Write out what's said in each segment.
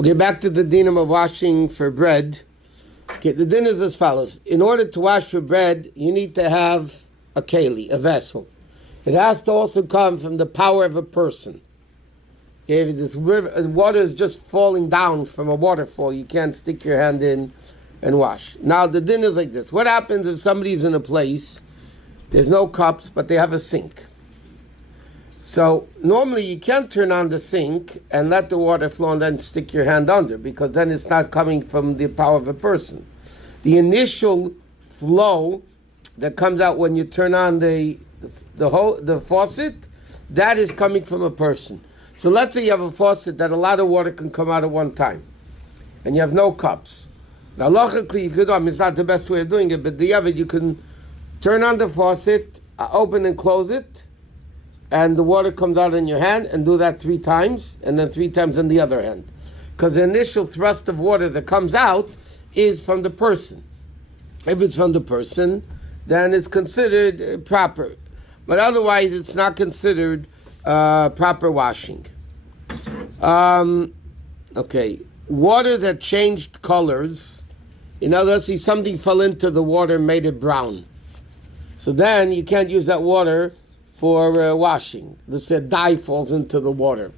Okay, back to the dinam of washing for bread. Okay, the din is as follows. In order to wash for bread, you need to have a keli, a vessel. It has to also come from the power of a person. Okay, if this water is just falling down from a waterfall, you can't stick your hand in and wash. Now, the din is like this. What happens if somebody's in a place, there's no cups, but they have a sink? So normally you can't turn on the sink and let the water flow and then stick your hand under, because then it's not coming from the power of a person. The initial flow that comes out when you turn on the faucet, that is coming from a person. So let's say you have a faucet that a lot of water can come out at one time, and you have no cups. Now, logically, you could, it's not the best way of doing it, but you can turn on the faucet, open and close it, and the water comes out in your hand, and do that 3 times, and then 3 times on the other hand. Because the initial thrust of water that comes out is from the person. If it's from the person, then it's considered proper. But otherwise, it's not considered proper washing. Okay, water that changed colors, in other words, if something fell into the water and made it brown. So then you can't use that water for washing. Let's say dye falls into the water.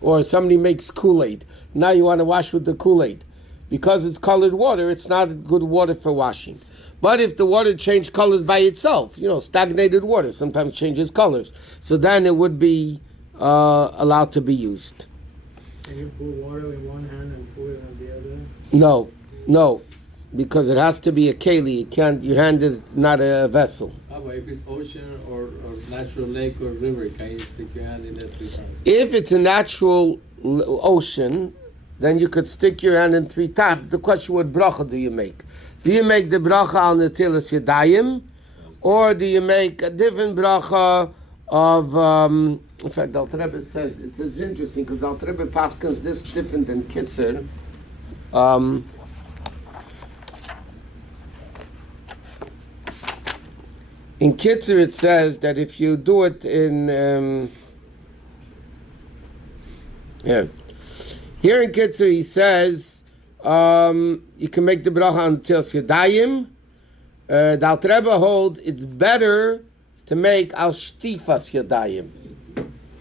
Or somebody makes Kool-Aid. Now you want to wash with the Kool-Aid. Because it's colored water, it's not good water for washing. But if the water changed colors by itself, stagnated water sometimes changes colors. So then it would be allowed to be used. Can you pour water in one hand and pour it on the other? No. Because it has to be a keli. Your hand is not a vessel. But if it's ocean or natural lake or river, can you stick your hand in it 3 times? If it's a natural ocean, then you could stick your hand in 3 times. The question, what bracha do you make? Do you make the bracha al netilas yadayim, or do you make a different bracha of? In fact, Alter Rebbe says it's interesting because Alter Rebbe paskins this different than Kitzur. In Kitzur, it says that if you do it in here in Kitzur, he says you can make the bracha until Yadayim. The Alter Rebbe holds it's better to make al shtifas Yadayim.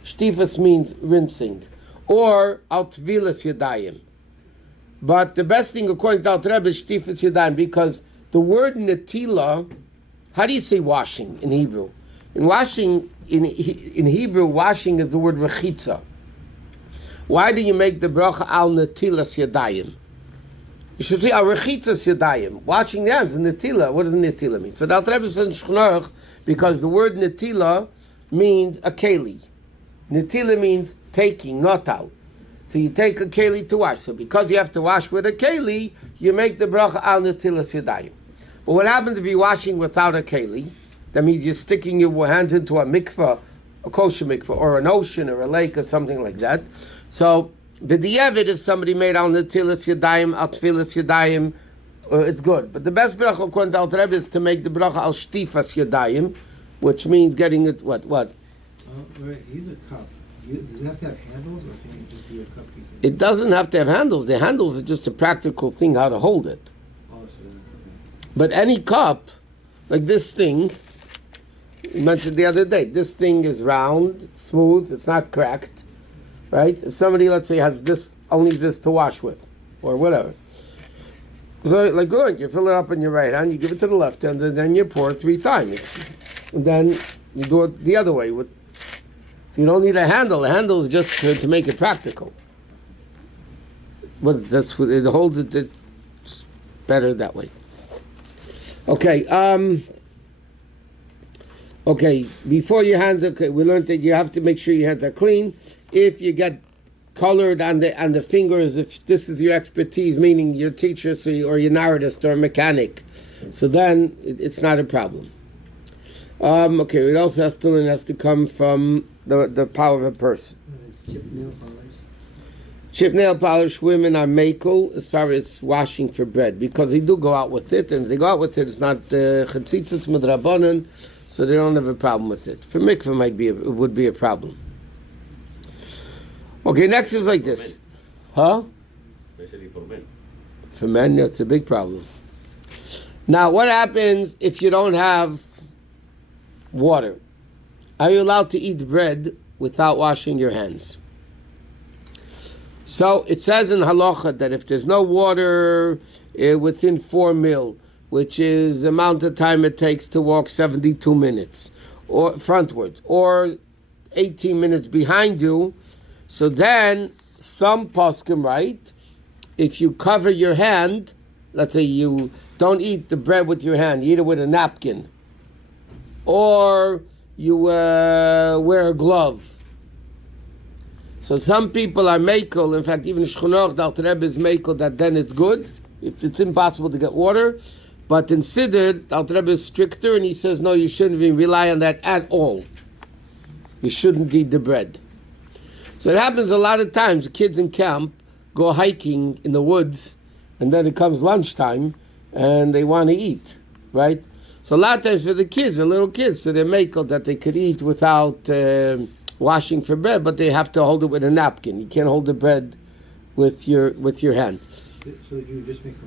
Shtifas means rinsing, or al tvilas Yadayim. But the best thing, according to Alter Rebbe, is shtifas Yadayim, because the word netila. How do you say washing in Hebrew? In Hebrew, washing is the word rechitza. Why do you make the bracha al netilas yadayim? You should say al rechitzas yadayim. Washing the hands, netila. What does netila mean? So the Alter Rebbe says in Shulchan Aruch, because the word netila means a keli. Netila means taking, not out. So you take a keli to wash. So because you have to wash with a keli, you make the bracha al netilas yadayim. But what happens if you're washing without a keli? That means you're sticking your hands into a mikveh, a kosher mikveh, or an ocean, or a lake, or something like that. So, b'di'evid, if somebody made al netilas yadayim, al tfilas yadayim, it's good. But the best bracha, according to Alter Rebbe, is to make the bracha al shtifas yadayim, which means getting it, what? Here's a cup. Does it have to have handles, or can it just be a cup? It doesn't have to have handles. The handles are just a practical thing, how to hold it. But any cup, like this thing, you mentioned the other day, this thing is round, it's smooth, it's not cracked, right? If somebody, let's say, has this, only this to wash with, or whatever. So, like, good, you fill it up in your right hand, you give it to the left hand, and then you pour 3 times. And then you do it the other way. So you don't need a handle. The handle is just to make it practical. But it holds it, it's better that way. Okay, before your hands, we learned that you have to make sure your hands are clean. If you get colored on the fingers, if this is your expertise, meaning your teacher or your narratist or a mechanic, so then it's not a problem. It also has to come from the power of a person. Chip nail polish. Chip nail polish, women are makel as far as washing for bread, because they do go out with it, and if they go out with it, it's not chetzitzis midrabanan, so they don't have a problem with it. For mikveh, it would be a problem. Okay, next is like this. Huh? especially for men. For men, that's a big problem. Now, what happens if you don't have water? Are you allowed to eat bread without washing your hands? So it says in halacha that if there's no water within 4 mil, which is the amount of time it takes to walk 72 minutes, or frontwards, or 18 minutes behind you, so then some poskim write, if you cover your hand, let's say you don't eat the bread with your hand, you eat it with a napkin, or you wear a glove. So some people are mekel, in fact even Shchunach, the Alter Rebbe is mekel, that then it's good, if it's impossible to get water. But in Siddur, the Alter Rebbe is stricter, and he says, no, you shouldn't even rely on that at all. You shouldn't eat the bread. So it happens a lot of times, kids in camp go hiking in the woods, and then it comes lunchtime, and they want to eat, right? So a lot of times for the kids, the little kids, so they're makel that they could eat without washing for bread, but they have to hold it with a napkin. You can't hold the bread with your hand. So you just make a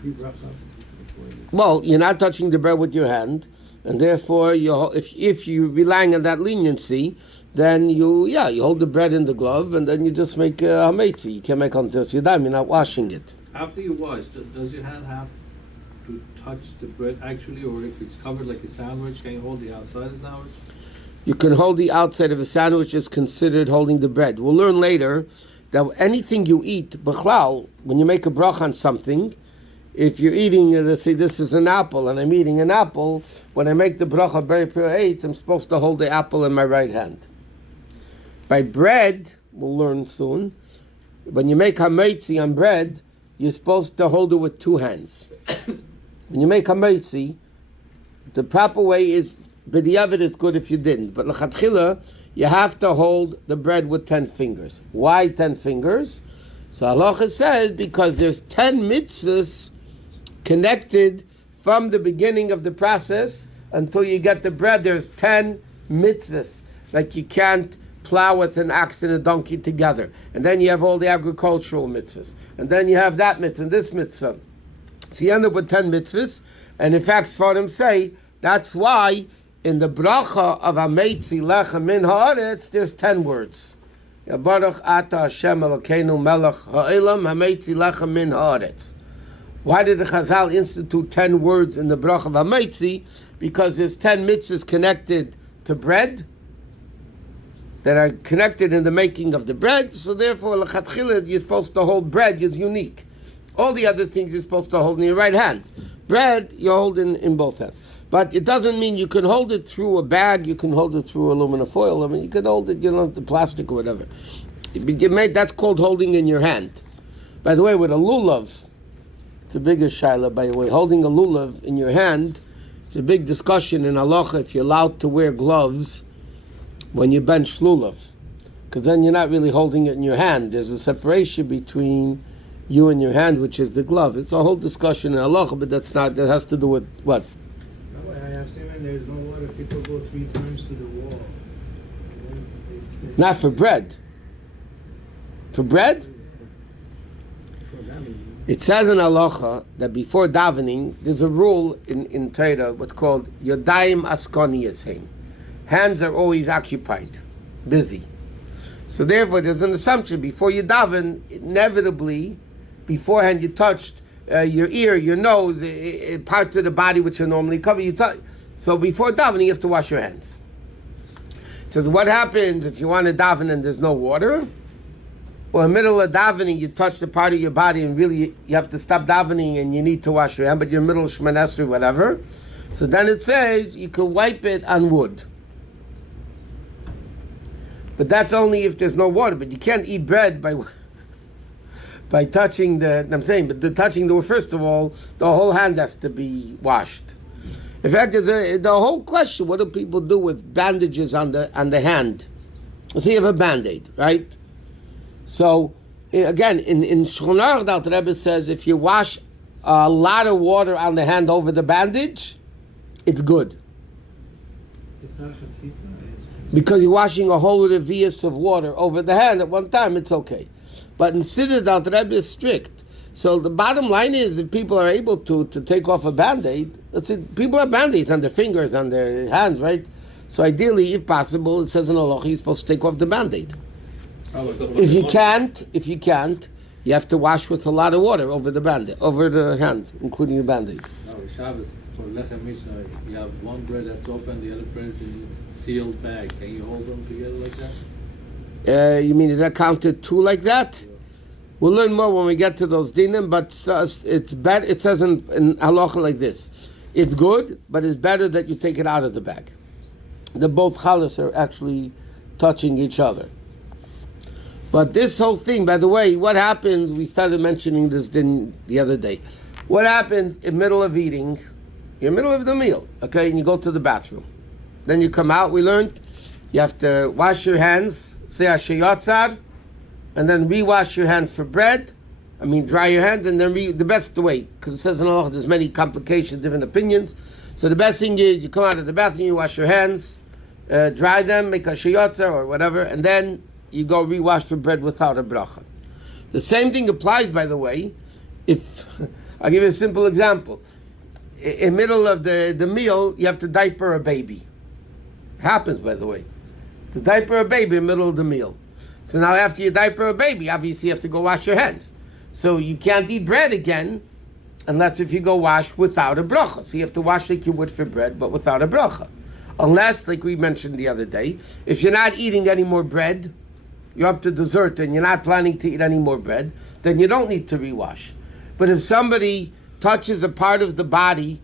pre-bracha before you... Well, you're not touching the bread with your hand, and therefore, if you're relying on that leniency, then you hold the bread in the glove, and then you just make a hametzi. You can't make hamtzos yadayim. You're not washing it. After you wash, does your hand have to touch the bread actually, or if it's covered like a sandwich, can you hold the outside of the sandwich? You can hold the outside of a sandwich is considered holding the bread. We'll learn later that anything you eat, b'chlal, when you make a bracha on something, if you're eating, let's say this is an apple, and I'm eating an apple, when I make the bracha very pure eitz, I'm supposed to hold the apple in my right hand. By bread, we'll learn soon, when you make hametzi on bread, you're supposed to hold it with 2 hands. When you make hametzi, the proper way is, b'diavad it's good if you didn't, but l'chatchila, you have to hold the bread with 10 fingers. Why 10 fingers? So halacha says because there's 10 mitzvahs connected from the beginning of the process until you get the bread. There's 10 mitzvahs. Like you can't plow with an ox and a donkey together. And then you have all the agricultural mitzvahs. And then you have that mitzvah and this mitzvah. So you end up with 10 mitzvahs. And in fact, Sfarim say, that's why in the bracha of Hametzi Lechem Min Haaretz, there's 10 words. Baruch Ata Hashem Elokeinu Melech Ha'olam Hametzi Lechem Min Haaretz. Why did the Chazal institute 10 words in the bracha of Hametzi? Because there's 10 mitzvahs connected to bread that are connected in the making of the bread. So therefore, l'chatchila, you're supposed to hold bread is unique. All the other things you're supposed to hold in your right hand. Bread, you hold in both hands. But it doesn't mean you can hold it through a bag, you can hold it through aluminum foil, I mean, you can hold it, the plastic or whatever. That's called holding in your hand. By the way, with a lulav, it's a bigger shaila, by the way, holding a lulav in your hand, it's a big discussion in halacha if you're allowed to wear gloves when you bench lulav. Because then you're not really holding it in your hand. There's a separation between you and your hand, which is the glove. It's a whole discussion in halacha, but that has to do with what? I have seen when there's no water, people go 3 times to the wall. Not for bread. For bread? It says in halacha that before davening, there's a rule in Torah, what's called Yodayim Askoni Yasem. Hands are always occupied, busy. So therefore, there's an assumption before you daven, inevitably, beforehand you touched your ear, your nose, parts of the body which are normally covered. So before davening, you have to wash your hands. So what happens if you want to daven and there's no water? Or in the middle of davening, you touch the part of your body and really you have to stop davening and you need to wash your hand, but you're in the middle of Shemana Esrei, whatever. So then it says you can wipe it on wood. But that's only if there's no water. But you can't eat bread by touching first of all, the whole hand has to be washed. In fact, there's the whole question, what do people do with bandages on the hand? So you have a Band-Aid, right? So, again, in Shulchan Aruch, the Alter Rebbe says if you wash a lot of water on the hand over the bandage, it's good. It's not chatzitza. Because you're washing a whole revius of water over the hand at one time, it's okay. But in Siddur, the Alter Rebbe is strict. So the bottom line is, if people are able to take off a Band-Aid, that's it. People have Band-Aids on their fingers, on their hands, right? So ideally, if possible, it says in halacha, you're supposed to take off the Band-Aid. If you can't, you have to wash with a lot of water over the Band-Aid, over the hand, including the Band-Aid. No, Shabbos, for Lechem Mishnah, you have one bread that's open, the other bread is in a sealed bag. Can you hold them together like that? You mean, is that counted two like that? Yeah. We'll learn more when we get to those dinim, but it's better. It says in halacha like this: it's good, but it's better that you take it out of the bag. The both chalas are actually touching each other. But this whole thing, by the way, what happens? We started mentioning this din the other day. What happens in middle of eating? You're in the middle of the meal, okay, and you go to the bathroom. Then you come out. We learned you have to wash your hands, say Asher Yatzar, and then rewash your hands for bread. Dry your hands, and then the best way, because it says in Allah there's many complications, different opinions. So the best thing is you come out of the bathroom, you wash your hands, dry them, make a sheyotza or whatever, and then you go rewash for bread without a bracha. The same thing applies, by the way, if, I'll give you a simple example. In middle of the meal, you have to diaper a baby. Happens, by the way. To diaper a baby in the middle of the meal. So now after you diaper a baby, obviously you have to go wash your hands. So you can't eat bread again unless if you go wash without a bracha. So you have to wash like you would for bread, but without a bracha. Unless, like we mentioned the other day, if you're not eating any more bread, you're up to dessert and you're not planning to eat any more bread, then you don't need to rewash. But if somebody touches a part of the body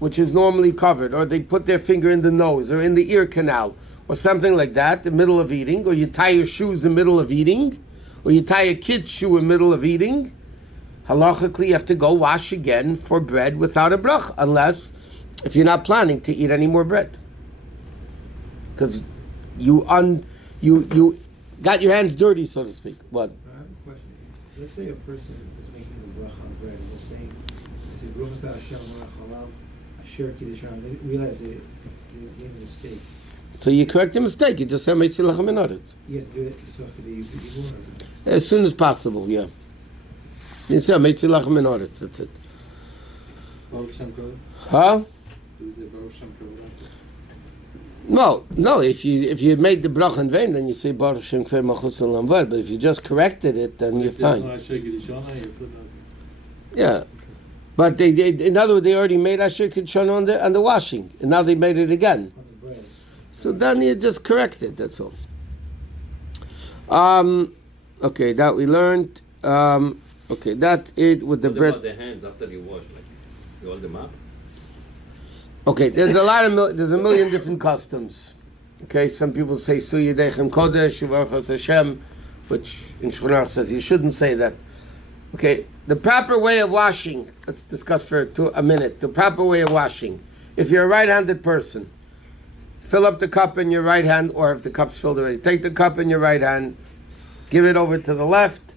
which is normally covered, or they put their finger in the nose or in the ear canal, or something like that, in the middle of eating, or you tie your shoes in the middle of eating, or you tie a kid's shoe in the middle of eating, halachically you have to go wash again for bread without a brach, unless if you're not planning to eat any more bread. Because you got your hands dirty, so to speak. What? I have a question. Let's say a person is making a bracha on bread, and they're saying, "Baruch atah Hashem halal asher kiddushan." They realize they made a mistake. So you correct the mistake. You just say "Meitzil lachem enoretz." You have to do it so for the yibur. As soon as possible. Yeah. You say "Meitzil lachem enoretz." That's it. Baruch Shem Kol? Huh? Do you say Baruch Shem Kol? No. If you made the brach in vain, then you say Baruch Shem Kol Machutz Lamvad. But if you just corrected it, then you're fine. Yeah. But they in other words, they already made Asher Kidshon on the washing, and now they made it again. So then you just correct it. That's all. Okay, that we learned. Okay, that's it with the what bread. About the hands after you wash, like you hold them up. Okay, there's a million different customs. Okay, some people say Su Yidechem Kodesh Uvarchos Hashem, which in Shulchan Aruch says you shouldn't say that. Okay, the proper way of washing. Let's discuss for a minute. The proper way of washing. If you're a right-handed person, fill up the cup in your right hand, or if the cup's filled already, take the cup in your right hand, give it over to the left,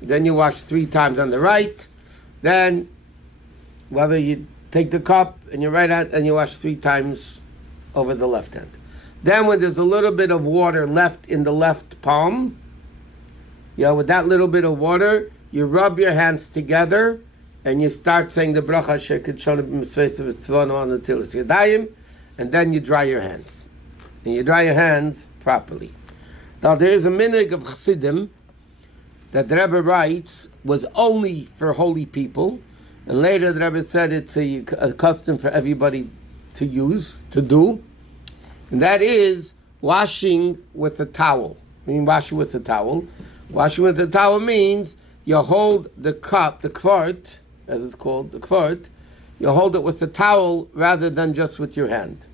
then you wash 3 times on the right. Then, whether you take the cup in your right hand and you wash 3 times over the left hand. Then when there's a little bit of water left in the left palm, with that little bit of water, you rub your hands together and you start saying the bracha shekid shonim b'mitzvah v'tzvano on the tilis yadayim, and then you dry your hands. And you dry your hands properly. Now there is a minhag of Chassidim that the Rebbe writes was only for holy people, and later the Rebbe said it's a custom for everybody to do, and that is washing with a towel. Washing with a towel. Washing with a towel means you hold the cup, the kvart, as it's called, the kvart, you hold it with the towel rather than just with your hand.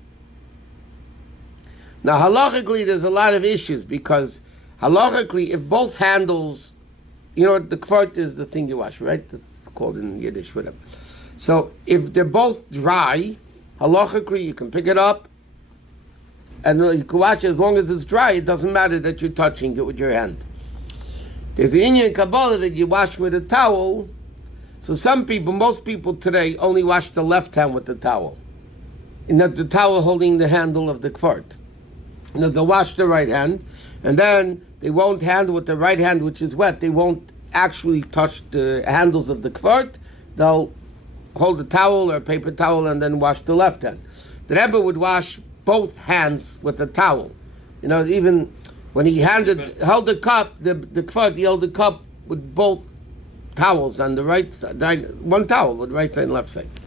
Now, halachically, there's a lot of issues, because halachically, if both handles, the kvart is the thing you wash, right? It's called in Yiddish, whatever. So, if they're both dry, halachically, you can pick it up, and you can wash it as long as it's dry. It doesn't matter that you're touching it with your hand. There's the Indian Kabbalah that you wash with a towel. So most people today only wash the left hand with the towel. And that the towel holding the handle of the kvart. They'll wash the right hand, and then they won't handle with the right hand, which is wet. They won't actually touch the handles of the kvart. They'll hold a towel or a paper towel and then wash the left hand. The Rebbe would wash both hands with a towel. You know, even when he held the cup, the kvart, he held the cup with both towels on the right side, one towel with right side and left side.